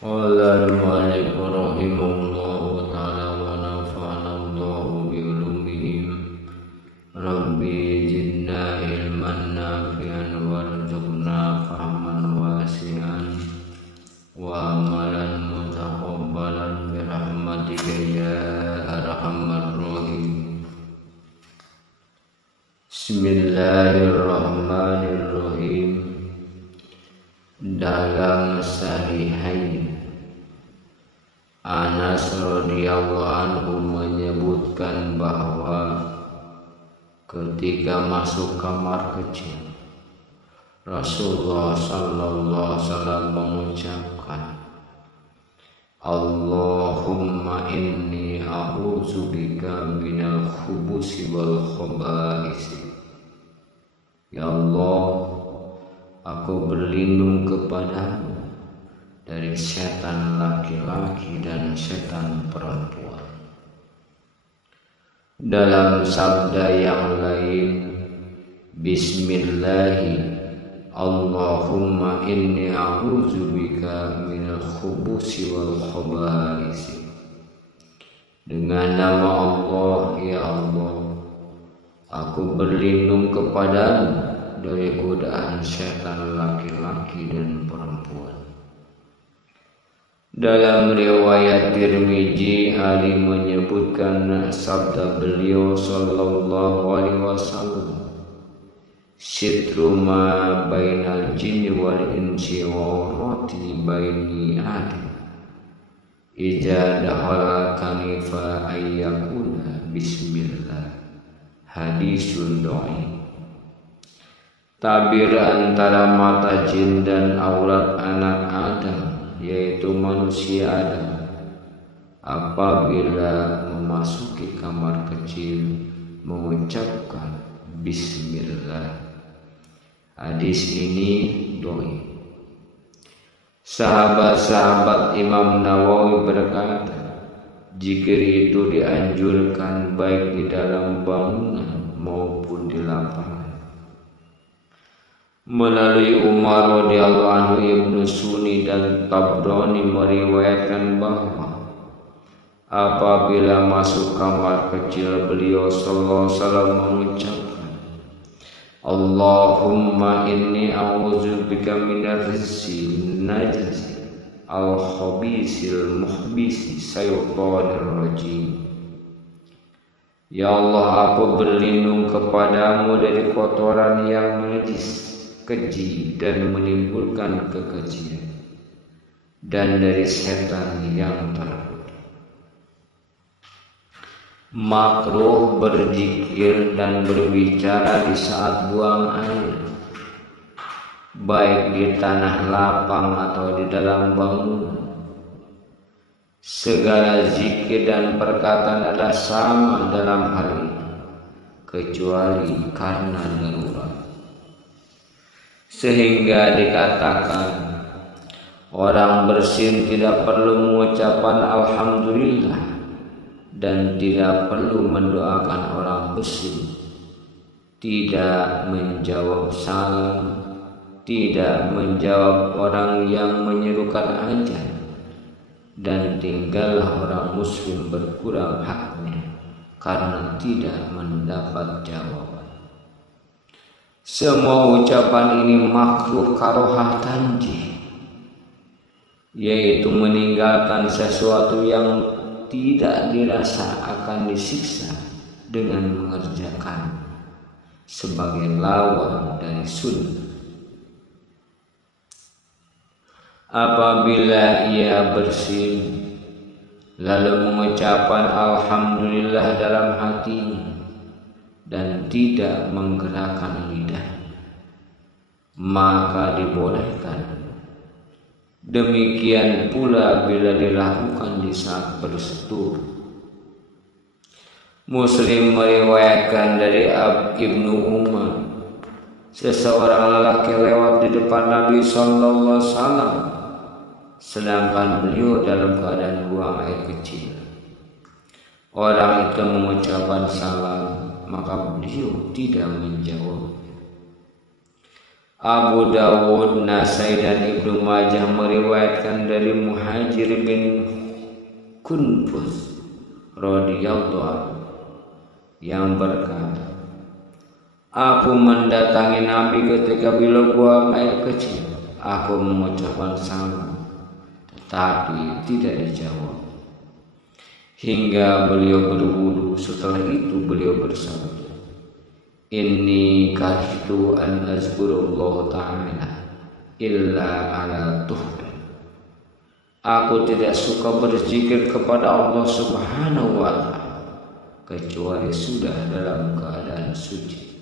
Qala al-mu'allif rahimahullahu ta'ala wa nafa'ana Allahu bi ulumihim. Rabbi zidna ilman nafi'an warzuqna fahman wasi'an wa amalan mutaqabbalan bi rahmatika ya arhamar rahim. Bismillahirrahmanirrahim. Dalam Sahihain, Anas radhiyallahu anhu menyebutkan bahwa ketika masuk kamar kecil, Rasulullah sallallahu alaihi wasallam mengucapkan, Allahumma inni a'udzubika minal khubusi wal khaba'isi. Ya Allah, aku berlindung kepadamu dari setan laki-laki dan setan perempuan. Dalam sabda yang lain, Bismillahi Allahumma inni a'udzubika minal khubusi wal khaba'isi. Dengan nama Allah, ya Allah, aku berlindung kepadamu dari godaan setan laki-laki dan perempuan. Dalam riwayat Tirmizi, Ali menyebutkan sabda beliau sallallahu alaihi wasallam, Sitru ma bainal jinni wal insi wa urati baini adam. Iza dakhala kanifa ayyakuna bismillah. Hadisun dhaif. Tabir antara mata jin dan aurat anak Adam, yaitu manusia Adam, apabila memasuki kamar kecil mengucapkan Bismillah. Hadis ini dhaif. Sahabat-sahabat Imam Nawawi berkata, zikir itu dianjurkan baik di dalam bangunan maupun di lapangan. Melalui Umar radhiyallahu anhu, Ibnu Sunni dan Tabrani meriwayatkan bahwa apabila masuk kamar kecil beliau sallallahu alaihi wasallam mengucapkan, Allahumma inni a'udzubika minar rizqi najasi al-khabisil muhbisi syaitanir rajim. Ya Allah, aku berlindung kepadamu dari kotoran yang najis, keji dan menimbulkan kekejian, dan dari setan yang terkutuk. Makruh berzikir dan berbicara di saat buang air, baik di tanah lapang atau di dalam bangunan. Segala zikir dan perkataan adalah sama dalam hal ini, kecuali karena darurat. Sehingga dikatakan orang bersin tidak perlu mengucapkan alhamdulillah dan tidak perlu mendoakan orang bersin, tidak menjawab salam, tidak menjawab orang yang menyerukan azan, dan tinggallah orang muslim berkurang haknya karena tidak mendapat jawaban. Semua ucapan ini makruh karohah tanjih, yaitu meninggalkan sesuatu yang tidak dirasa akan disiksa dengan mengerjakan sebagai lawan dari sunnah. Apabila ia bersin lalu mengucapkan alhamdulillah dalam hatinya dan tidak menggerakkan lidah, maka dibolehkan. Demikian pula bila dilakukan di saat bersetur. Muslim meriwayatkan dari Ibnu Umar, seseorang lelaki lewat di depan Nabi sallallahu alaihi wasallam sedangkan beliau dalam keadaan buang air kecil. Orang itu mengucapkan salam, maka beliau tidak menjawab. Abu Dawud, Nasai dan Ibnu Majah meriwayatkan dari Muhajir bin Kunfus radhiyallahu anhu yang berkata, aku mendatangi Nabi ketika beliau buang air kecil. Aku mengucapkan salam, tetapi tidak dijawab. Hingga beliau berwudu. Setelah itu beliau bersabda, inni karihtu an azkurullah ta'ala illa ala tuhri. Aku tidak suka berzikir kepada Allah Subhanahu wa ta'ala kecuali sudah dalam keadaan suci.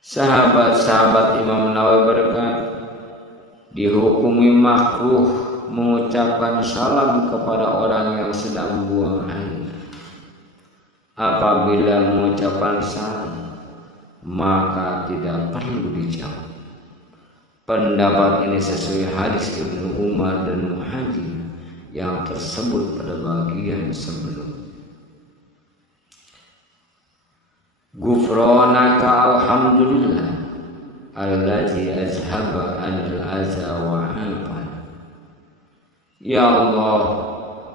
Sahabat-sahabat Imam Nawawi berkata, dihukumi makruh mengucapkan salam kepada orang yang sedang buang air. Apabila mengucapkan salam, maka tidak perlu dijawab. Pendapat ini sesuai hadis Ibnu Umar dan Muhajir yang tersebut pada bagian sebelum. Ghufranaka alhamdulillah allazi azhaba anil aza wa afan. Ya Allah,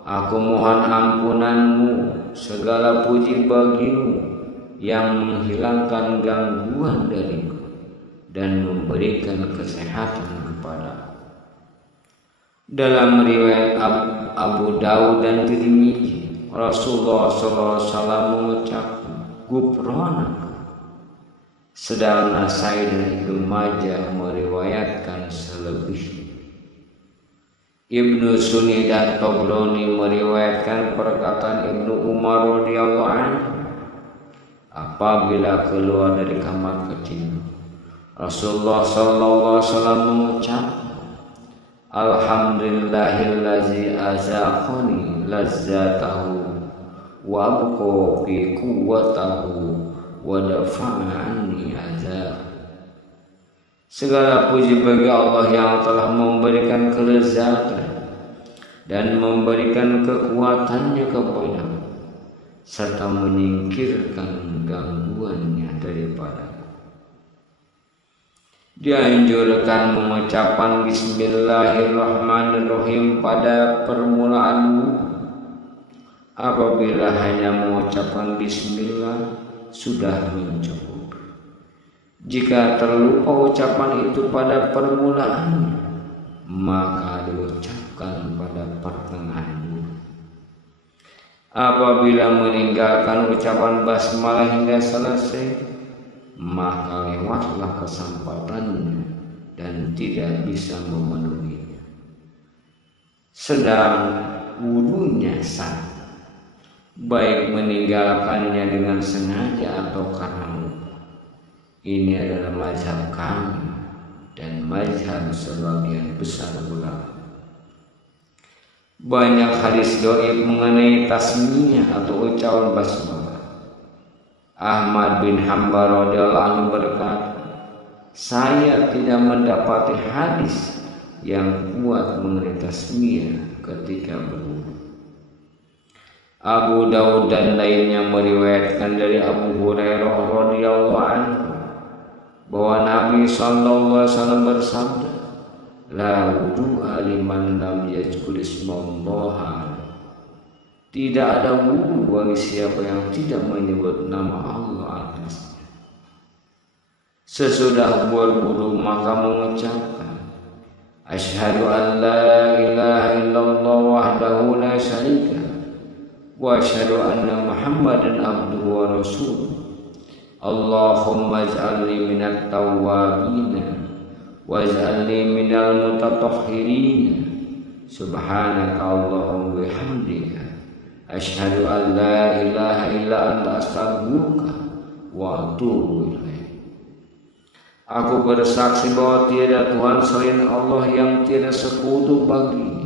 aku mohon ampunanmu, segala puji bagimu yang menghilangkan gangguan dariku dan memberikan kesehatan kepadaku. Dalam riwayat Abu Dawud dan Tirmidzi, Rasulullah SAW mengucapkan Ghufranaka. Sedang Nasai dan Ibnu Majah meriwayatkan selebihnya. Ibnu Sunni dan Tabrani meriwayatkan perkataan Ibnu Umar radhiyallahu anhu, apabila keluar dari kamar kecil, Rasulullah sallallahu alaihi wasallam mengucap, alhamdulillahillazi azaqani lazzatahu wa abqa fi quwwatahu wa dafa'a anni azab. Segala puji bagi Allah yang telah memberikan kelezatan dan memberikan kekuatannya kepadaku serta menyingkirkan gangguannya daripadaku. Dianjurkan mengucapkan Bismillahirrahmanirrahim pada permulaan wudu. Apabila hanya mengucapkan Bismillah sudah mencukupi. Jika terlupa ucapan itu pada permulaannya, maka diucapkan pada pertengahan wudu. Apabila meninggalkan ucapan basmalah hingga selesai, maka lewatlah kesempatannya dan tidak bisa memenuhinya. Sedang wudunya sah, baik meninggalkannya dengan sengaja atau karena lupa. Ini adalah mazhab kami dan mazhab sebagian besar ulama. Banyak hadis dhaif mengenai tasmiyah atau ucapan basmalah. Ahmad bin Hanbal radhiyallahu anhu berkata, saya tidak mendapati hadis yang kuat mengenai tasmiyah ketika berwudu. Abu Dawud dan lainnya meriwayatkan dari Abu Hurairah radhiyallahu anhu bahwa Nabi sallallahu alaihi wasallam bersabda, la wudu'a liman lam yadhkur ismallah. Tidak ada wudu bagi siapa yang tidak menyebut nama Allah atasnya. Sesudah berwudu maka mengucapkan, asyhadu an la ilaha illallah wahdahu la syarika wa asyhadu anna Muhammadan abduhu wa rasuluh. Allahumma ij'alni minat tawwabin waj'alni minal mutatahhirin. Subhanaka Allahumma bihamdika asyhadu an la ilaha illa anta astaghfiruka wa atubu ilaik. Aku bersaksi bahwa tiada Tuhan selain Allah yang tiada sekutu baginya.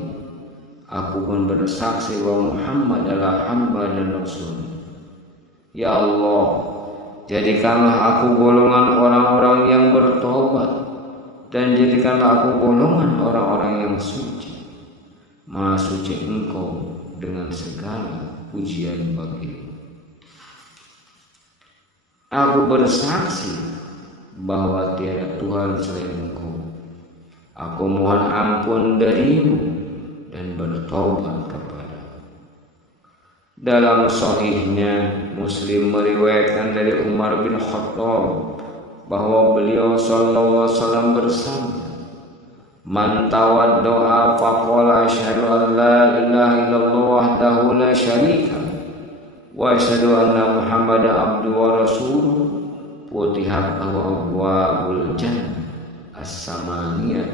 Aku pun bersaksi bahwa Muhammad adalah hamba dan rasul. Ya Allah, jadikanlah aku golongan orang-orang yang bertobat dan jadikanlah aku golongan orang-orang yang suci. Maha suci Engkau dengan segala pujian bagimu. Aku bersaksi bahwa tiada Tuhan selain Engkau. Aku mohon ampun darimu dan bertobat kepada. Dalam sahihnya Muslim meriwayatkan dari Umar bin Khattab bahwa beliau sallallahu alaihi wasallam bersabda, "Man tawaddo'a faqala asyhadu an la ilaha illallah wahdahu la syarika wa asyhadu anna Muhammadan abduhu wa rasuluh, futihat lahu abwaabul jannah as-samaniyah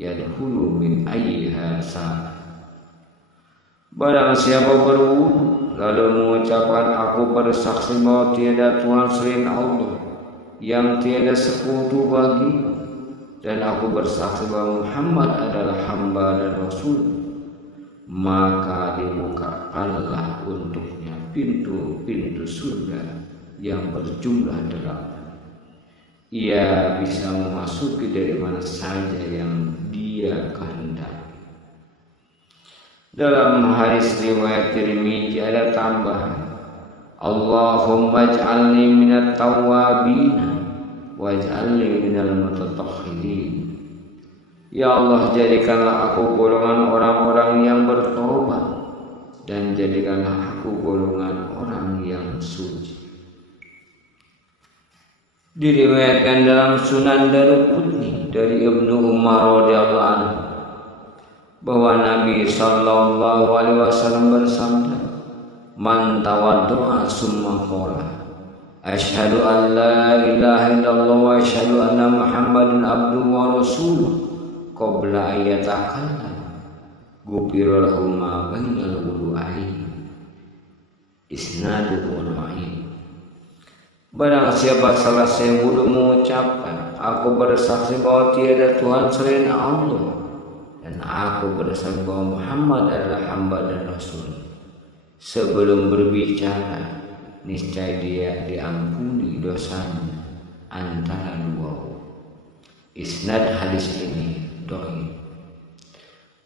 yadkhulu min ayyiha sa'a." Barang siapa berwudu lalu mengucapkan aku bersaksi bahwa tiada Tuhan selain Allah yang tiada sekutu bagi, dan aku bersaksi bahwa Muhammad adalah hamba dan Rasul, maka dibukakanlah untuknya pintu-pintu surga yang berjumlah 8. Ia bisa memasuki dari mana saja yang dia kehendaki. Dalam hadis riwayat Tirmidzi ada tambahan, Allahumma ij'alni minat tawwabin waj'alni minal mutatahhirin. Ya Allah, jadikanlah aku golongan orang-orang yang bertobat dan jadikanlah aku golongan orang yang suci. Diriwayatkan dalam Sunan Daruqutni dari Ibnu Umar radhiyallahu anhu bahwa Nabi sallallahu alaihi wasallam bersabda, "Man tawaddo'a summa qala asyhadu an la ilaha illallah wa asyhadu anna Muhammadan abduhu wa rasuluh qabla ayatakallam ghufira lahu ma bainal wudu'ain." Isnaduhu dhaif. Barang siapa selesai wudu mengucapkan aku bersaksi bahwa tiada Tuhan selain Allah dan aku bersaksi bahwa Muhammad adalah hamba dan Rasul, sebelum berbicara niscaya dia diampuni dosanya antara dua. Isnad hadis ini dhaif.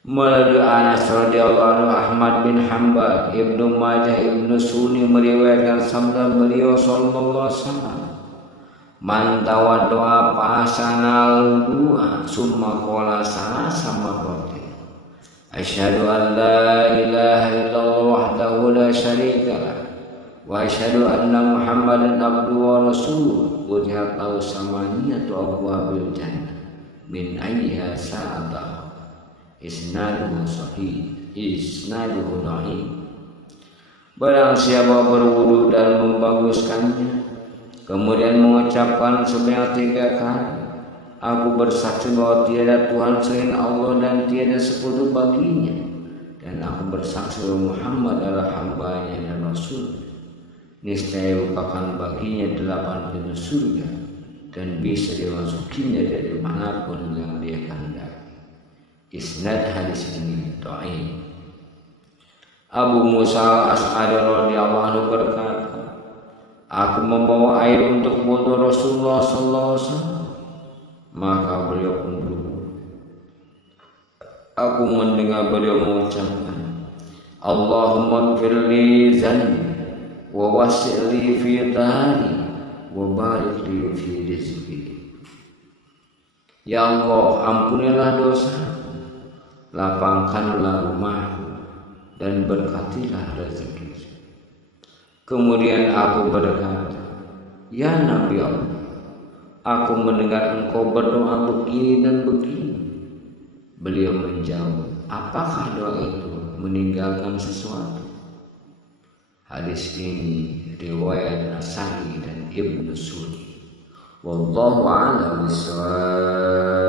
Melalui Anas radhiyallahu anhu, Ahmad bin Hanbal, Ibnu Majah, Ibnu Sunni meriwayatkan sabda beliau sallallahu alaihi wasallam, "Man tawaddo'a fa ahsanal wudu'a summa qala salasa marratin asyhadu an la ilaha illallah wahdahu la syarika lah wa asyhadu anna Muhammadan abduhu wa rasuluh, futihat lahu samaniyatu abwaabil jannah min ayyiha sa'ata." Isnaduhu sahih, isnaduhu dhaif. Barang siapa berwudu dan membaguskannya kemudian mengucapkan sebanyak 3 kali aku bersaksi bahwa tiada Tuhan selain Allah dan tiada sekutu baginya, dan aku bersaksi bahwa Muhammad adalah hambanya dan Rasul, niscaya bukakan baginya 8 pintu surga dan bisa dimasukinya dari manapun yang dia kehendaki. Isnad hadis ini dhaif. Abu Musa al-Asy'ari radhiyallahu anhu berkata, aku membawa air untuk wudu Rasulullah sallallahu alaihi wasallam, maka beliau pun berwudu. Aku mendengar beliau mengucapkan, Allahumma ighfirli dzanbi wa wasi' fi dhari wa barik li fi rizqi. Ya Allah, ampunilah dosa, lapangkanlah rumahku dan berkatilah rezeki. Kemudian aku berkata, ya Nabi Allah, aku mendengar engkau berdoa begini dan begini. Beliau menjawab, apakah doa itu meninggalkan sesuatu? Hadis ini riwayat Nasa'i dan Ibnu Sunni. Wallahu a'lam bishawab.